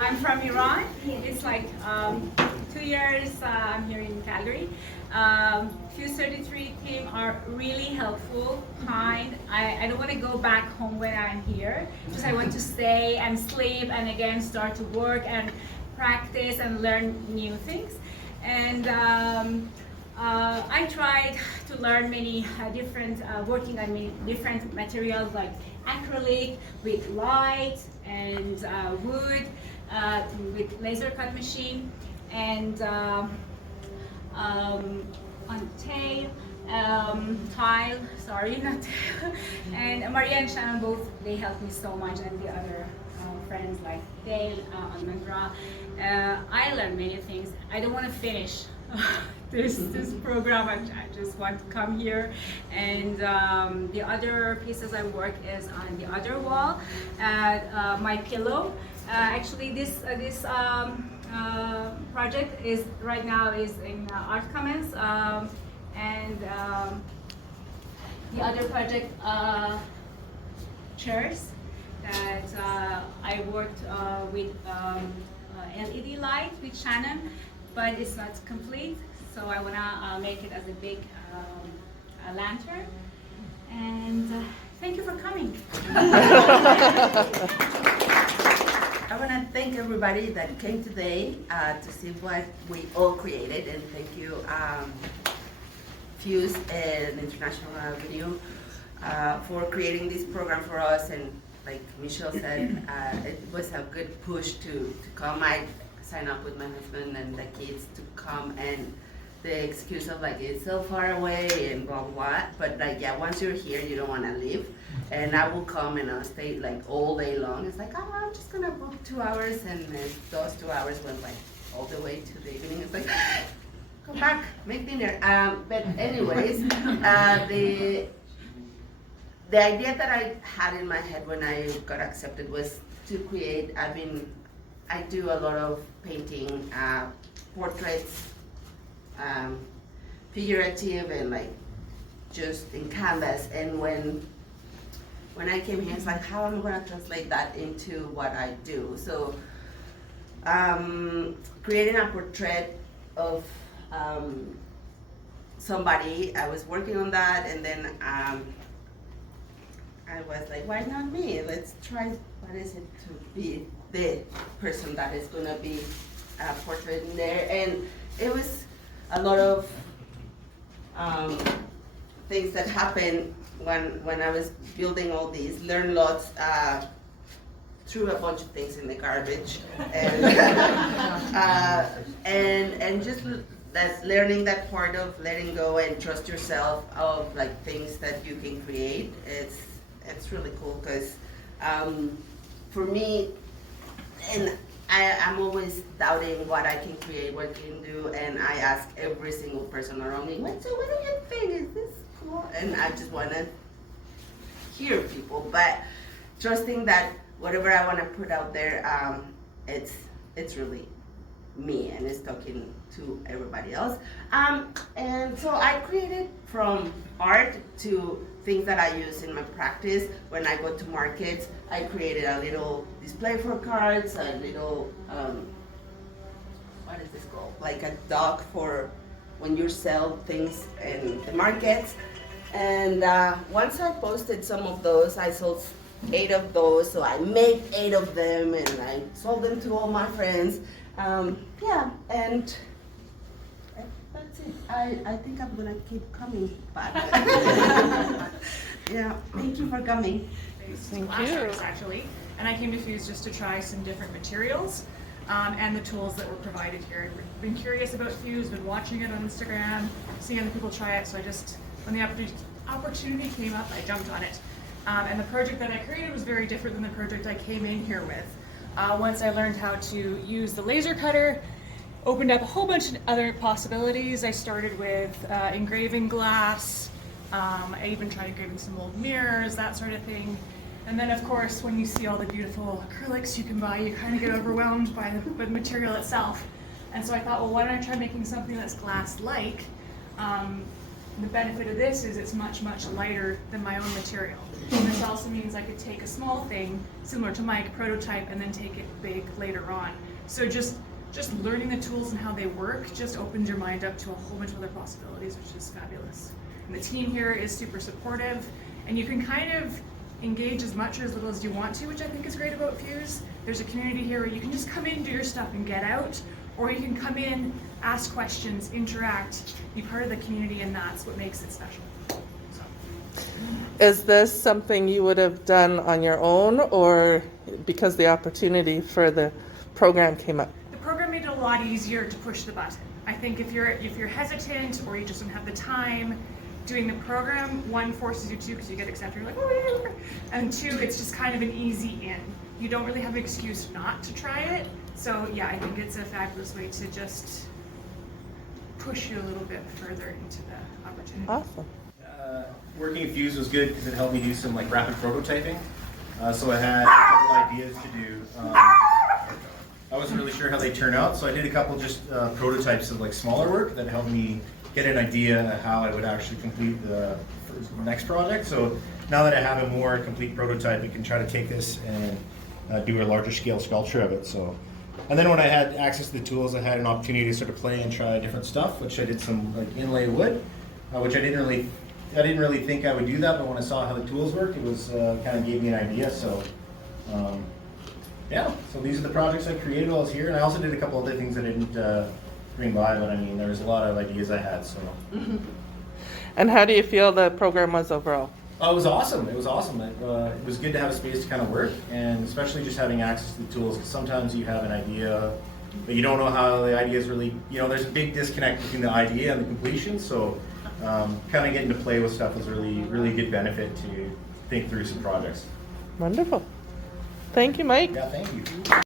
I'm from Iran. It's like 2 years I'm here in Calgary. Fuse 33 team are really helpful, kind. I don't want to go back home when I'm here. Just I want to stay and sleep and again start to work and practice and learn new things. And I tried to learn many different, working on many different materials like acrylic with light and wood with laser cut machine and on tail, tile, sorry, not tail. And Maria and Shannon both, they helped me so much, and the other friends like Dale, Almandra. I learned many things. I don't want to finish this program. I just want to come here. And the other pieces I work is on the other wall. My pillow. Actually, this project is right now is in Art Commons, and the other project chairs that I worked with LED light with Shannon, but it's not complete, so I wanna make it as a big lantern. And thank you for coming. I want to thank everybody that came today to see what we all created, and thank you, Fuse and International Avenue, for creating this program for us. And like Michelle said, it was a good push to come. I signed up with my husband and the kids to come, and the excuse of like it's so far away and blah blah blah. But like yeah, once you're here, you don't want to leave. And I will come and I'll stay like all day long. It's like, oh, I'm just gonna book 2 hours, and those 2 hours went like all the way to the evening. It's like, come back, make dinner. But anyways, the idea that I had in my head when I got accepted was to create. I do a lot of painting, portraits, figurative, and like just in canvas. And when I came here, it's like, how am I going to translate that into what I do? So, creating a portrait of somebody, I was working on that, and then I was like, why not me? Let's try, what is it to be the person that is going to be portrayed in there. And it was a lot of things that happened when I was building all these. Learn lots, threw a bunch of things in the garbage, and just that learning that part of letting go and trust yourself of like things that you can create. It's really cool because for me, and I'm always doubting what I can create, what I can do, and I ask every single person around me, what do you think? Is this cool? And I just want to hear people, but trusting that whatever I want to put out there, it's really me, and it's talking to everybody else. And so I created from art to things that I use in my practice. When I go to markets, I created a little display for cards, a little, what is this called? Like a dock for when you sell things in the markets. And once I posted some of those, I sold 8 of those, so I made 8 of them, and I sold them to all my friends. Yeah, and that's it. I think I'm gonna keep coming back. Yeah, thank you for coming. Thank you. Actually, and I came to Fuse just to try some different materials and the tools that were provided here. I've been curious about Fuse, been watching it on Instagram, seeing other people try it, so I just, when the opportunity came up, I jumped on it. And the project that I created was very different than the project I came in here with. Once I learned how to use the laser cutter, opened up a whole bunch of other possibilities. I started with engraving glass. I even tried engraving some old mirrors, that sort of thing. And then of course, when you see all the beautiful acrylics you can buy, you kind of get overwhelmed by the material itself. And so I thought, well, why don't I try making something that's glass-like? The benefit of this is it's much, much lighter than my own material. And this also means I could take a small thing, similar to Mike, prototype, and then take it big later on. So just learning the tools and how they work just opens your mind up to a whole bunch of other possibilities, which is fabulous. And the team here is super supportive, and you can kind of engage as much or as little as you want to, which I think is great about Fuse. There's a community here where you can just come in, do your stuff, and get out, or you can come in, ask questions, interact, be part of the community, and that's what makes it special. So. Is this something you would have done on your own, or because the opportunity for the program came up? The program made it a lot easier to push the button. I think if you're hesitant or you just don't have the time, doing the program, one, forces you to because you get accepted, you're like, oh, and two, it's just kind of an easy in. You don't really have an excuse not to try it. So yeah, I think it's a fabulous way to just push you a little bit further into the opportunity. Awesome. Working at Fuse was good because it helped me do some like rapid prototyping. So I had a couple ideas to do. I wasn't really sure how they turn out, so I did a couple just prototypes of like smaller work that helped me get an idea of how I would actually complete the next project. So now that I have a more complete prototype, I can try to take this and do a larger scale sculpture of it. So, and then when I had access to the tools, I had an opportunity to sort of play and try different stuff, which I did some like inlay wood, which I didn't really think I would do that, but when I saw how the tools worked, it was kind of gave me an idea. So. Yeah, so these are the projects I created while I was here, and I also did a couple other things I didn't bring by, but I mean, there was a lot of ideas I had, so. And how do you feel the program was overall? Oh, it was awesome. It was awesome. It was good to have a space to kind of work, and especially just having access to the tools, because sometimes you have an idea, but you don't know how the idea is really, there's a big disconnect between the idea and the completion, so kind of getting to play with stuff was really, really good benefit to think through some projects. Wonderful. Thank you, Mike. Yeah, thank you.